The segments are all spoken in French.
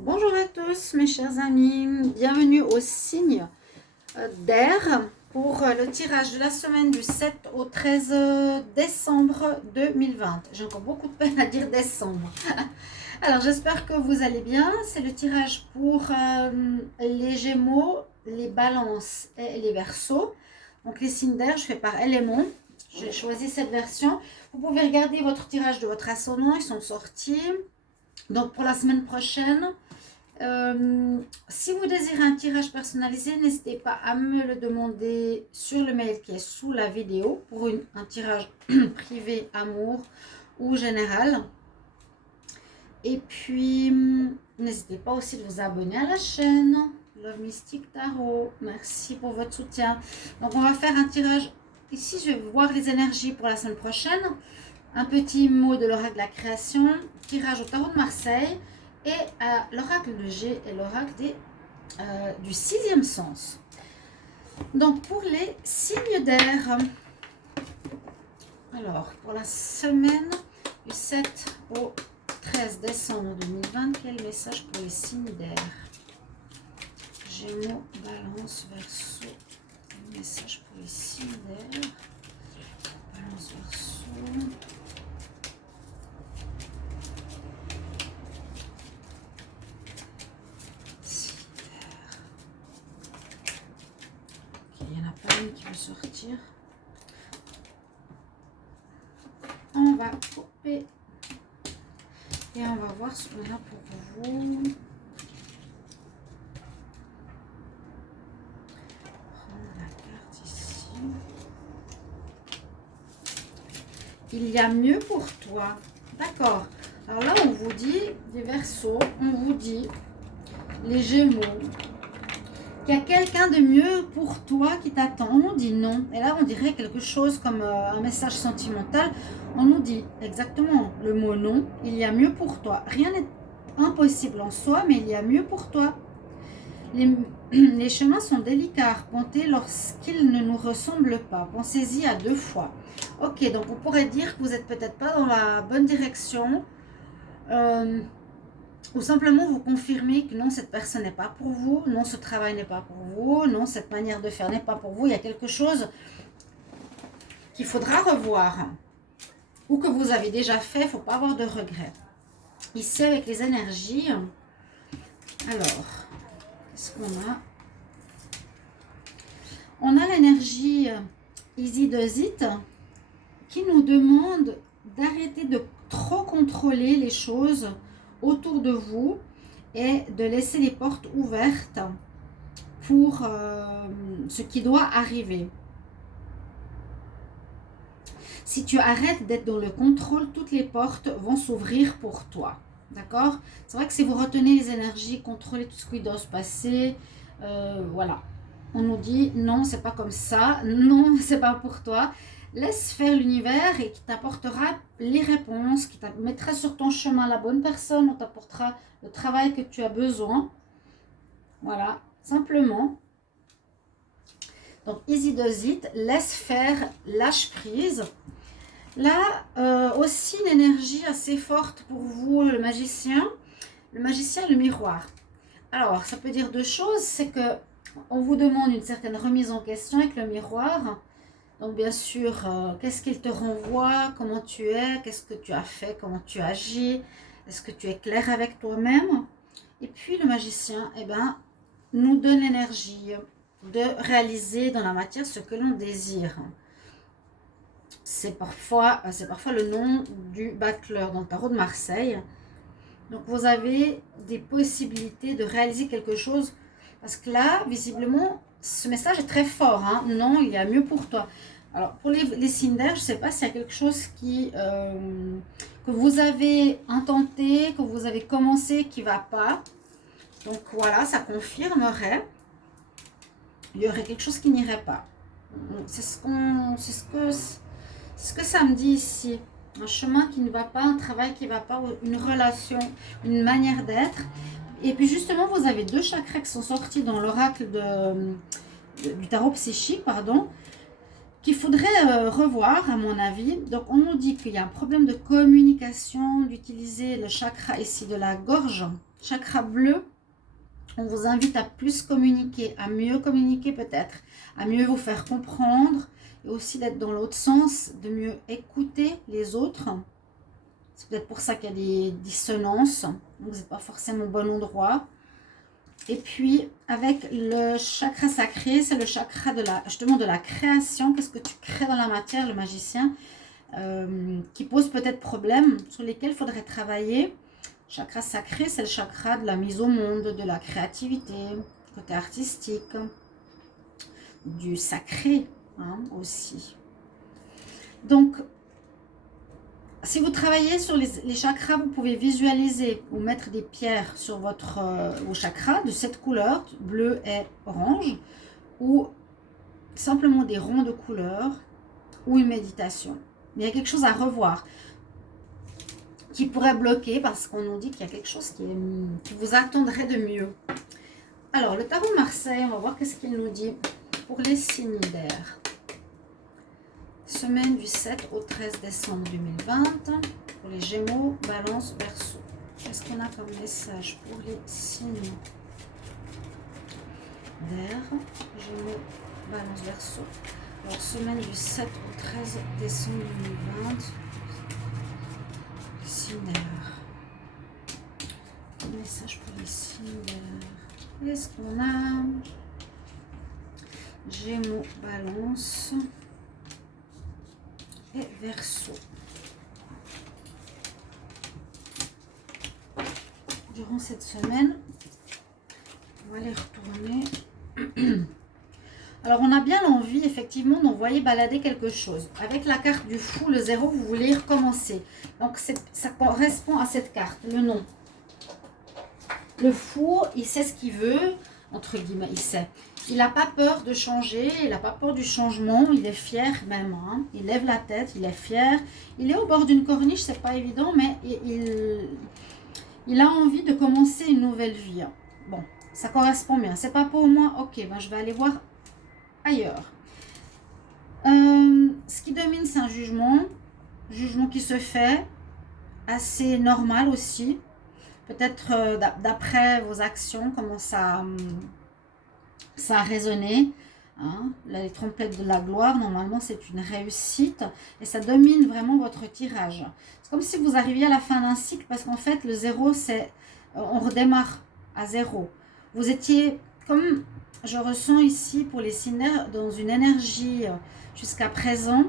Bonjour à tous mes chers amis, bienvenue au signe d'air pour le tirage de la semaine du 7 au 13 décembre 2020. J'ai encore beaucoup de peine à dire décembre. Alors j'espère que vous allez bien. C'est le tirage pour les Gémeaux, les Balances et les Verseaux. Donc les signes d'air, je fais par élément. J'ai choisi cette version. Vous pouvez regarder votre tirage de votre ascendant, ils sont sortis. Donc pour la semaine prochaine, si vous désirez un tirage personnalisé, n'hésitez pas à me le demander sur le mail qui est sous la vidéo pour un tirage privé, amour ou général. Et puis, n'hésitez pas aussi de vous abonner à la chaîne Love Mystic Tarot. Merci pour votre soutien. Donc, on va faire un tirage. Ici, je vais voir les énergies pour la semaine prochaine. Un petit mot de l'oracle de la création, tirage au tarot de Marseille et l'oracle de G et l'oracle du sixième sens. Donc pour les signes d'air, alors pour la semaine du 7 au 13 décembre 2020, quel message pour les signes d'air? Gémeaux, Balance, Verseau, message pour les signes d'air, Balance, Verseau. Qui veut sortir. On va couper et on va voir ce qu'on a pour vous. Prendre la carte ici. Il y a mieux pour toi. D'accord. Alors là, on vous dit des Verseaux, on vous dit les Gémeaux. Il y a quelqu'un de mieux pour toi qui t'attend. On dit non. Et là, on dirait quelque chose comme un message sentimental. On nous dit exactement le mot non. Il y a mieux pour toi. Rien n'est impossible en soi, mais il y a mieux pour toi. Les chemins sont délicats à arpenter lorsqu'ils ne nous ressemblent pas. Pensez-y à deux fois. Ok, donc on pourrait dire que vous n'êtes peut-être pas dans la bonne direction. Ou simplement vous confirmer que non, cette personne n'est pas pour vous, non, ce travail n'est pas pour vous, non, cette manière de faire n'est pas pour vous. Il y a quelque chose qu'il faudra revoir ou que vous avez déjà fait, il ne faut pas avoir de regrets. Ici, avec les énergies, alors, qu'est-ce qu'on a? On a l'énergie Isidosite qui nous demande d'arrêter de trop contrôler les choses autour de vous et de laisser les portes ouvertes pour ce qui doit arriver. Si tu arrêtes d'être dans le contrôle, toutes les portes vont s'ouvrir pour toi. D'accord? C'est vrai que si vous retenez les énergies, contrôlez tout ce qui doit se passer, voilà. On nous dit non, c'est pas comme ça, non, c'est pas pour toi. Laisse faire l'univers et qui t'apportera les réponses, qui te mettra sur ton chemin la bonne personne, on t'apportera le travail que tu as besoin. Voilà, simplement. Donc, Isidosite, laisse faire, lâche prise. Là, aussi une énergie assez forte pour vous, le magicien, le miroir. Alors, ça peut dire deux choses, c'est que on vous demande une certaine remise en question avec le miroir. Donc bien sûr, qu'est-ce qu'il te renvoie, comment tu es, qu'est-ce que tu as fait, comment tu agis, est-ce que tu es clair avec toi-même? Et puis le magicien, nous donne l'énergie de réaliser dans la matière ce que l'on désire. C'est parfois le nom du battleur dans le tarot de Marseille. Donc vous avez des possibilités de réaliser quelque chose, parce que là, visiblement, ce message est très fort. Hein. Non, il y a mieux pour toi. Alors, pour les signes d'air, je ne sais pas s'il y a quelque chose que vous avez intenté, que vous avez commencé, qui ne va pas. Donc voilà, ça confirmerait. Il y aurait quelque chose qui n'irait pas. C'est ce que ça me dit ici. Un chemin qui ne va pas, un travail qui ne va pas, une relation, une manière d'être. Et puis justement, vous avez deux chakras qui sont sortis dans l'oracle du tarot psychique, pardon. qu'il faudrait revoir, à mon avis. Donc, on nous dit qu'il y a un problème de communication, d'utiliser le chakra ici de la gorge, chakra bleu. On vous invite à plus communiquer, à mieux communiquer peut-être, à mieux vous faire comprendre et aussi d'être dans l'autre sens, de mieux écouter les autres. C'est peut-être pour ça qu'il y a des dissonances, donc vous n'êtes pas forcément au bon endroit. Et puis, avec le chakra sacré, c'est le chakra de la, justement de la création. Qu'est-ce que tu crées dans la matière, le magicien, qui pose peut-être problème, sur lesquels il faudrait travailler. Chakra sacré, c'est le chakra de la mise au monde, de la créativité, côté artistique, du sacré hein, aussi. Donc, si vous travaillez sur les chakras, vous pouvez visualiser ou mettre des pierres sur vos chakras de cette couleur, bleu et orange, ou simplement des ronds de couleur, ou une méditation. Mais il y a quelque chose à revoir qui pourrait bloquer parce qu'on nous dit qu'il y a quelque chose qui vous attendrait de mieux. Alors, le tarot Marseille, on va voir qu'est-ce qu'il nous dit pour les signes d'air. Semaine du 7 au 13 décembre 2020 pour les Gémeaux, Balance, Verseau. Qu'est-ce qu'on a comme message pour les signes d'air, Gémeaux, Balance, Verseau. Alors, semaine du 7 au 13 décembre 2020. Signes d'air. Message pour les signes d'air. Qu'est-ce qu'on a? Gémeaux, Balance et Verseau. Durant cette semaine, on va les retourner. Alors, on a bien l'envie, effectivement, d'envoyer balader quelque chose. Avec la carte du fou, le 0, vous voulez recommencer. Donc, ça correspond à cette carte, le nom. Le fou, il sait ce qu'il veut, entre guillemets, il sait. Il n'a pas peur de changer, il n'a pas peur du changement, il est fier même. Hein. Il lève la tête, il est fier. Il est au bord d'une corniche, c'est pas évident, mais il a envie de commencer une nouvelle vie. Bon, ça correspond bien. C'est pas pour moi, ok, ben je vais aller voir ailleurs. Ce qui domine, c'est un jugement qui se fait, assez normal aussi. Peut-être d'après vos actions, comment ça a résonné. Hein. Les trompettes de la gloire, normalement, c'est une réussite. Et ça domine vraiment votre tirage. C'est comme si vous arriviez à la fin d'un cycle, parce qu'en fait, le 0, c'est... on redémarre à 0. Vous étiez, comme je ressens ici, pour les signes, dans une énergie jusqu'à présent,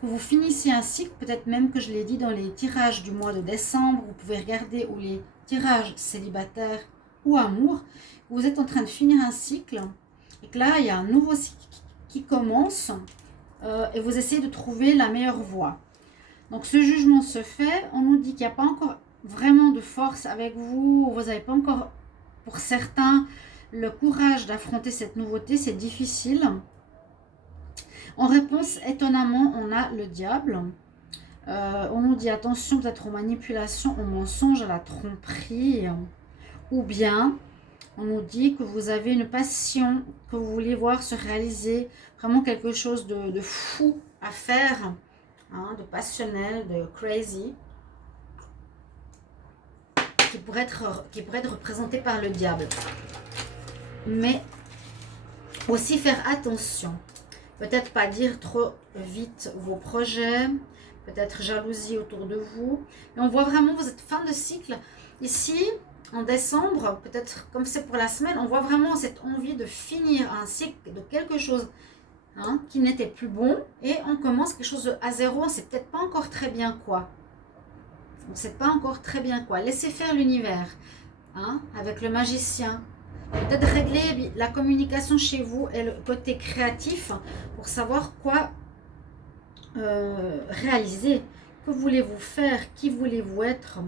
que vous finissiez un cycle, peut-être même que je l'ai dit dans les tirages du mois de décembre, vous pouvez regarder, ou les tirages célibataires ou amour, vous êtes en train de finir un cycle, et que là, il y a un nouveau cycle qui commence, et vous essayez de trouver la meilleure voie. Donc, ce jugement se fait, on nous dit qu'il n'y a pas encore vraiment de force avec vous, vous n'avez pas encore, pour certains, le courage d'affronter cette nouveauté, c'est difficile. En réponse, étonnamment, on a le diable. On nous dit attention peut-être aux manipulations, aux mensonges, à la tromperie. Ou bien, on nous dit que vous avez une passion, que vous voulez voir se réaliser, vraiment quelque chose de fou à faire, hein, de passionnel, de crazy, qui pourrait être représenté par le diable. Mais aussi faire attention. Peut-être pas dire trop vite vos projets, peut-être jalousie autour de vous. Mais on voit vraiment, vous êtes fin de cycle. Ici, en décembre, peut-être comme c'est pour la semaine, on voit vraiment cette envie de finir un cycle de quelque chose hein, qui n'était plus bon. Et on commence quelque chose à 0, on ne sait peut-être pas encore très bien quoi. On ne sait pas encore très bien quoi. Laissez faire l'univers hein, avec le magicien. Peut-être régler la communication chez vous et le côté créatif pour savoir quoi réaliser. Que voulez-vous faire? Qui voulez-vous être?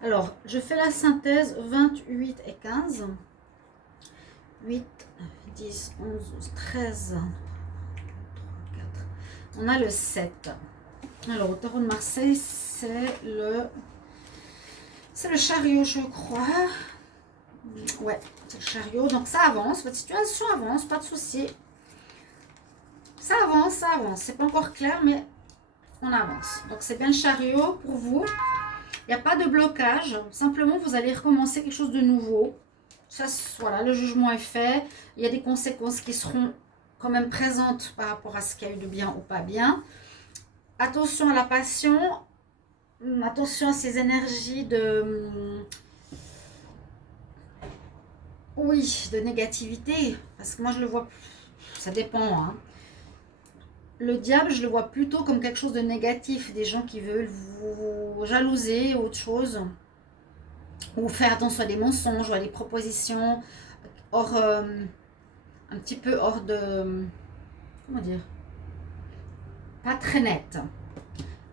Alors, je fais la synthèse 28 et 15. 8, 10, 11, 12, 13. 3, 4. On a le 7. Alors, au tarot de Marseille, c'est le chariot, je crois. Ouais, c'est le chariot. Donc, ça avance. Votre situation avance, pas de souci. Ça avance, ça avance. C'est pas encore clair, mais on avance. Donc, c'est bien le chariot pour vous. Il n'y a pas de blocage. Simplement, vous allez recommencer quelque chose de nouveau. Ça, voilà, le jugement est fait. Il y a des conséquences qui seront quand même présentes par rapport à ce qu'il y a eu de bien ou pas bien. Attention à la passion. Attention à ces énergies de... Oui, de négativité. Parce que moi, je le vois... Ça dépend, hein. Le diable, je le vois plutôt comme quelque chose de négatif. Des gens qui veulent vous jalouser, autre chose. Ou faire attention à des mensonges ou à des propositions hors... un petit peu hors de... Comment dire? Pas très net.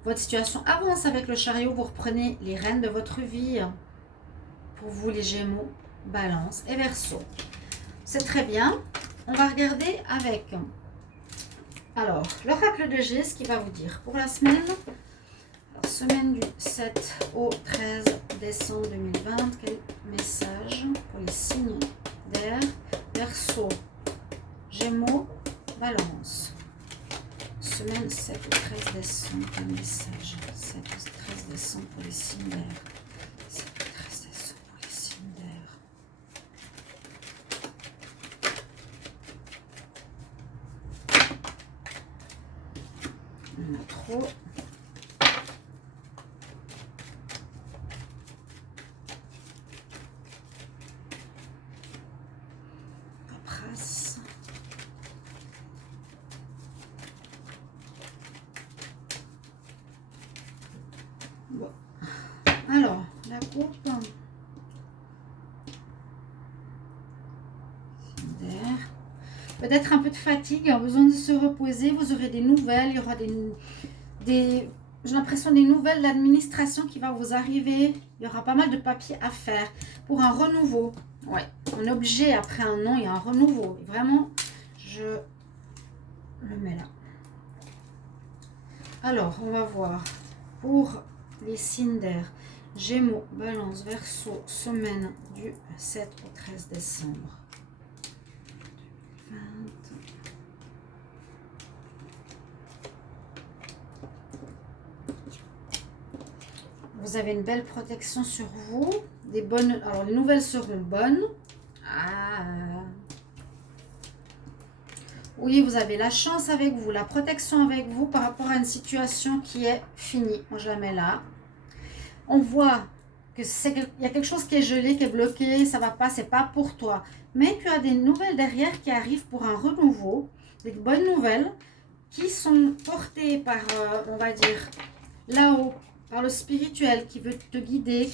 Votre situation avance avec le chariot. Vous reprenez les rênes de votre vie. Pour vous, les Gémeaux, Balance et Verseau. C'est très bien. On va regarder avec... Alors, l'oracle de G, ce qu'il va vous dire pour la semaine. Alors, semaine du 7 au 13 décembre 2020. Quel message pour les signes d'air? Verseau, Gémeaux, Balance. Semaine 7 au 13 décembre. Quel message? 7 au 13 décembre pour les signes d'air. 7 au 13 décembre pour les signes d'air. On a trop. Paperasse. Bon. Alors, la coupe. Peut-être un peu de fatigue, besoin de se reposer. Vous aurez des nouvelles. Il y aura j'ai l'impression des nouvelles d'administration qui va vous arriver. Il y aura pas mal de papiers à faire pour un renouveau. Ouais, on est obligé, après un an, il y a un renouveau. Et vraiment, je le mets là. Alors, on va voir pour les signes d'air. Gémeaux, Balance, Verseau, semaine du 7 au 13 décembre. 20. Vous avez une belle protection sur vous. Des bonnes. Alors, les nouvelles seront bonnes. Ah. Oui, vous avez la chance avec vous, la protection avec vous par rapport à une situation qui est finie. Moi, je la mets là. On voit que il y a quelque chose qui est gelé, qui est bloqué, ça va pas, c'est pas pour toi. Mais tu as des nouvelles derrière qui arrivent pour un renouveau, des bonnes nouvelles qui sont portées par, on va dire, là-haut, par le spirituel qui veut te guider,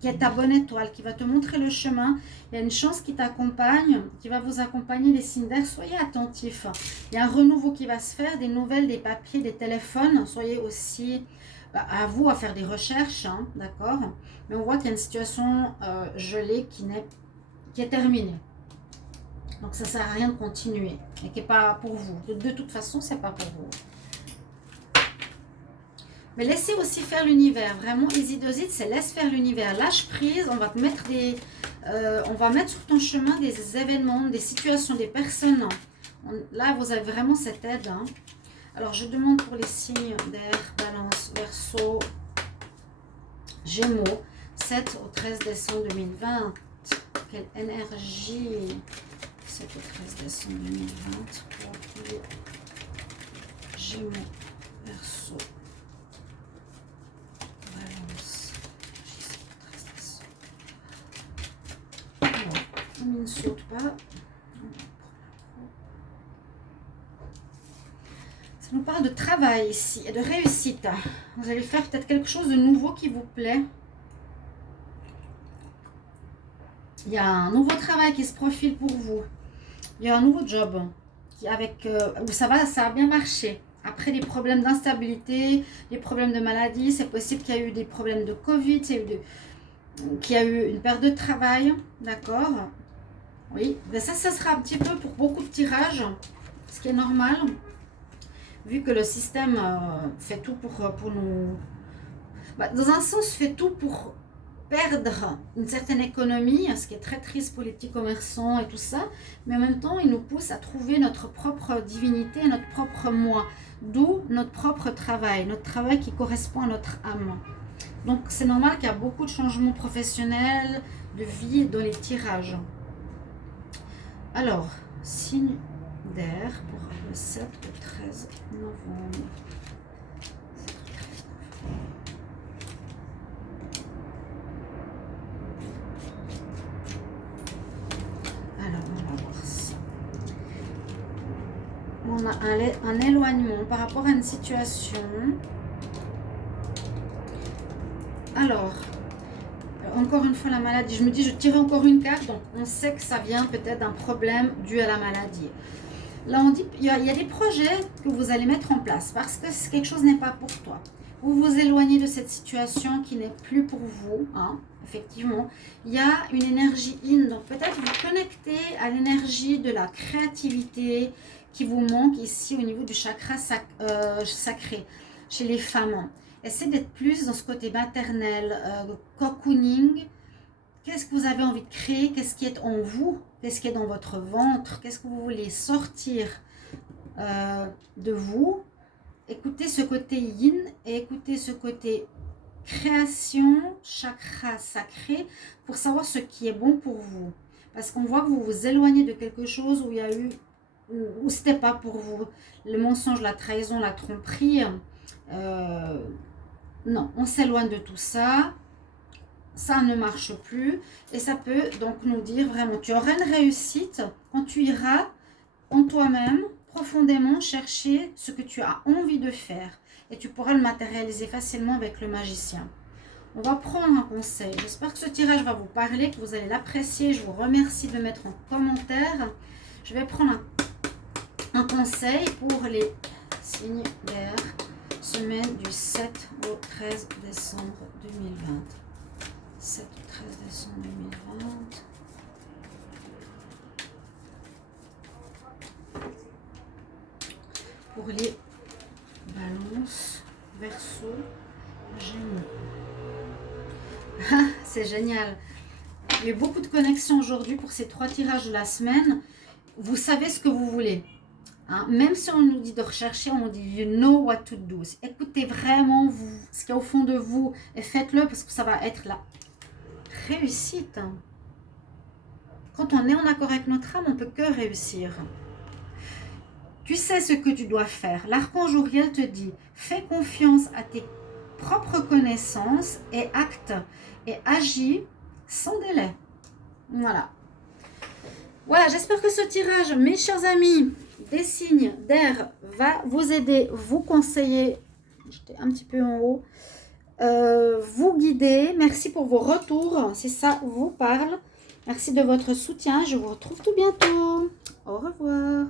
qui est ta bonne étoile, qui va te montrer le chemin. Il y a une chance qui t'accompagne, qui va vous accompagner, les signes d'air. Soyez attentifs. Il y a un renouveau qui va se faire, des nouvelles, des papiers, des téléphones. Soyez aussi à vous à faire des recherches, hein, d'accord? Mais on voit qu'il y a une situation gelée qui est terminée. Donc ça ne sert à rien de continuer et qui n'est pas pour vous. De toute façon, c'est pas pour vous. Mais laissez aussi faire l'univers. Vraiment, easy does it, c'est laisse faire l'univers. Lâche prise, on va te mettre on va mettre sur ton chemin des événements, des situations, des personnes. Là, vous avez vraiment cette aide. Hein. Alors, je demande pour les signes d'air, Balance, Verseau, Gémeaux, 7 au 13 décembre 2020. Quelle énergie 7 au 13 décembre 2020 pour les Gémeaux, Verseau. On ne saute pas. Ça nous parle de travail ici et de réussite. Vous allez faire peut-être quelque chose de nouveau qui vous plaît. Il y a un nouveau travail qui se profile pour vous. Il y a un nouveau job où ça a bien marché. Après des problèmes d'instabilité, des problèmes de maladie, c'est possible qu'il y a eu des problèmes de Covid, qu'il y a eu une perte de travail, d'accord? Oui, mais ça sera un petit peu pour beaucoup de tirages, ce qui est normal, vu que le système fait tout pour nous... Dans un sens, fait tout pour perdre une certaine économie, ce qui est très triste pour les petits commerçants et tout ça, mais en même temps, il nous pousse à trouver notre propre divinité, notre propre moi, d'où notre propre travail qui correspond à notre âme. Donc c'est normal qu'il y a beaucoup de changements professionnels, de vie dans les tirages. Alors, signe d'air pour le 7 au 13 novembre. Alors, on va voir ça. On a un éloignement par rapport à une situation. Alors, encore une fois la maladie, je me dis je tire encore une carte, donc on sait que ça vient peut-être d'un problème dû à la maladie. Là on dit il y a des projets que vous allez mettre en place parce que quelque chose n'est pas pour toi. Vous vous éloignez de cette situation qui n'est plus pour vous, hein, effectivement. Il y a une énergie yin, donc peut-être vous connectez à l'énergie de la créativité qui vous manque ici au niveau du chakra sacré chez les femmes. Essayez d'être plus dans ce côté maternel, cocooning. Qu'est-ce que vous avez envie de créer? Qu'est-ce qui est en vous? Qu'est-ce qui est dans votre ventre? Qu'est-ce que vous voulez sortir de vous? Écoutez ce côté yin et écoutez ce côté création, chakra sacré, pour savoir ce qui est bon pour vous. Parce qu'on voit que vous vous éloignez de quelque chose où il y a eu, où c'était pas pour vous. Le mensonge, la trahison, la tromperie. Non, on s'éloigne de tout ça. Ça ne marche plus. Et ça peut donc nous dire vraiment, tu auras une réussite quand tu iras en toi-même, profondément chercher ce que tu as envie de faire. Et tu pourras le matérialiser facilement avec le magicien. On va prendre un conseil. J'espère que ce tirage va vous parler, que vous allez l'apprécier. Je vous remercie de mettre en commentaire. Je vais prendre un conseil pour les signes d'air. Semaine du 7 au 13 décembre 2020. 7 au 13 décembre 2020. Pour les balances, verso, gémeaux. Ah, c'est génial. Il y a eu beaucoup de connexions aujourd'hui pour ces 3 tirages de la semaine. Vous savez ce que vous voulez. Hein, même si on nous dit de rechercher, on nous dit you know what to do. Écoutez vraiment vous, ce qu'il y a au fond de vous et faites-le parce que ça va être la réussite. Quand on est en accord avec notre âme, on ne peut que réussir. Tu sais ce que tu dois faire. L'archange Uriel te dit fais confiance à tes propres connaissances et acte et agis sans délai. Voilà. Voilà, j'espère que ce tirage, mes chers amis, des signes d'air va vous aider, vous conseiller. J'étais un petit peu en haut. Vous guider. Merci pour vos retours, si ça vous parle. Merci de votre soutien. Je vous retrouve tout bientôt. Au revoir.